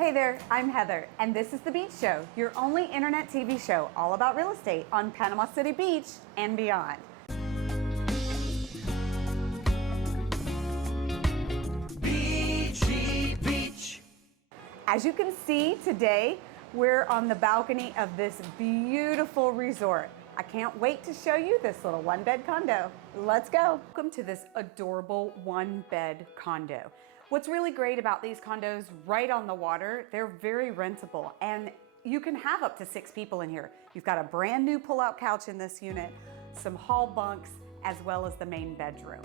Hey there, I'm Heather, and this is The Beach Show, your only internet TV show all about real estate on Panama City Beach and beyond. Beachy Beach. As you can see today, we're on the balcony of this beautiful resort. I can't wait to show you this little one-bed condo. Let's go. Welcome to this adorable one-bed condo. What's really great about these condos right on the water, they're very rentable, and you can have up to 6 people in here. You've got a brand new pull-out couch in this unit, some hall bunks, as well as the main bedroom.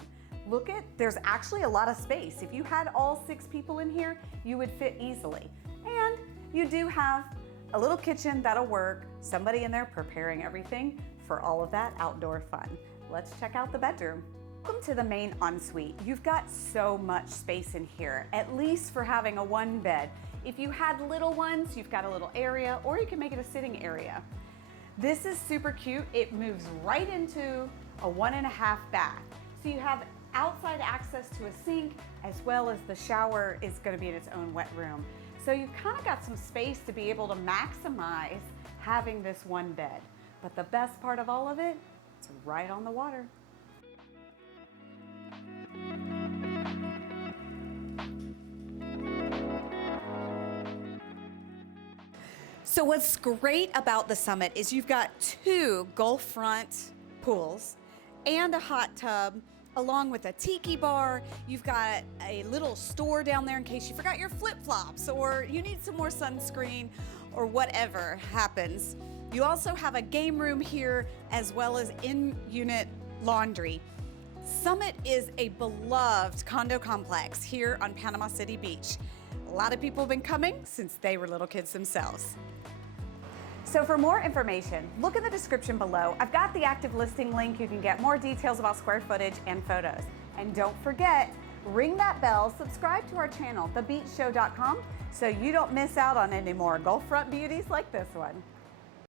There's actually a lot of space. If you had all 6 people in here, you would fit easily. And you do have a little kitchen that'll work, somebody in there preparing everything for all of that outdoor fun. Let's check out the bedroom. Welcome to the main ensuite. You've got so much space in here, at least for having a one bed. If you had little ones, you've got a little area, or you can make it a sitting area. This is super cute. It moves right into a 1.5 bath. So you have outside access to a sink, as well as the shower is going to be in its own wet room. So you've kind of got some space to be able to maximize having this one bed. But the best part of all of it, it's right on the water. So what's great about the Summit is you've got 2 Gulf front pools and a hot tub, along with a tiki bar. You've got a little store down there in case you forgot your flip-flops or you need some more sunscreen or whatever happens. You also have a game room here as well as in-unit laundry. Summit is a beloved condo complex here on Panama City Beach. A lot of people have been coming since they were little kids themselves. So for more information, look in the description below. I've got the active listing link. You can get more details about square footage and photos. And don't forget, ring that bell, subscribe to our channel, thebeachshow.com, so you don't miss out on any more Gulf front beauties like this one.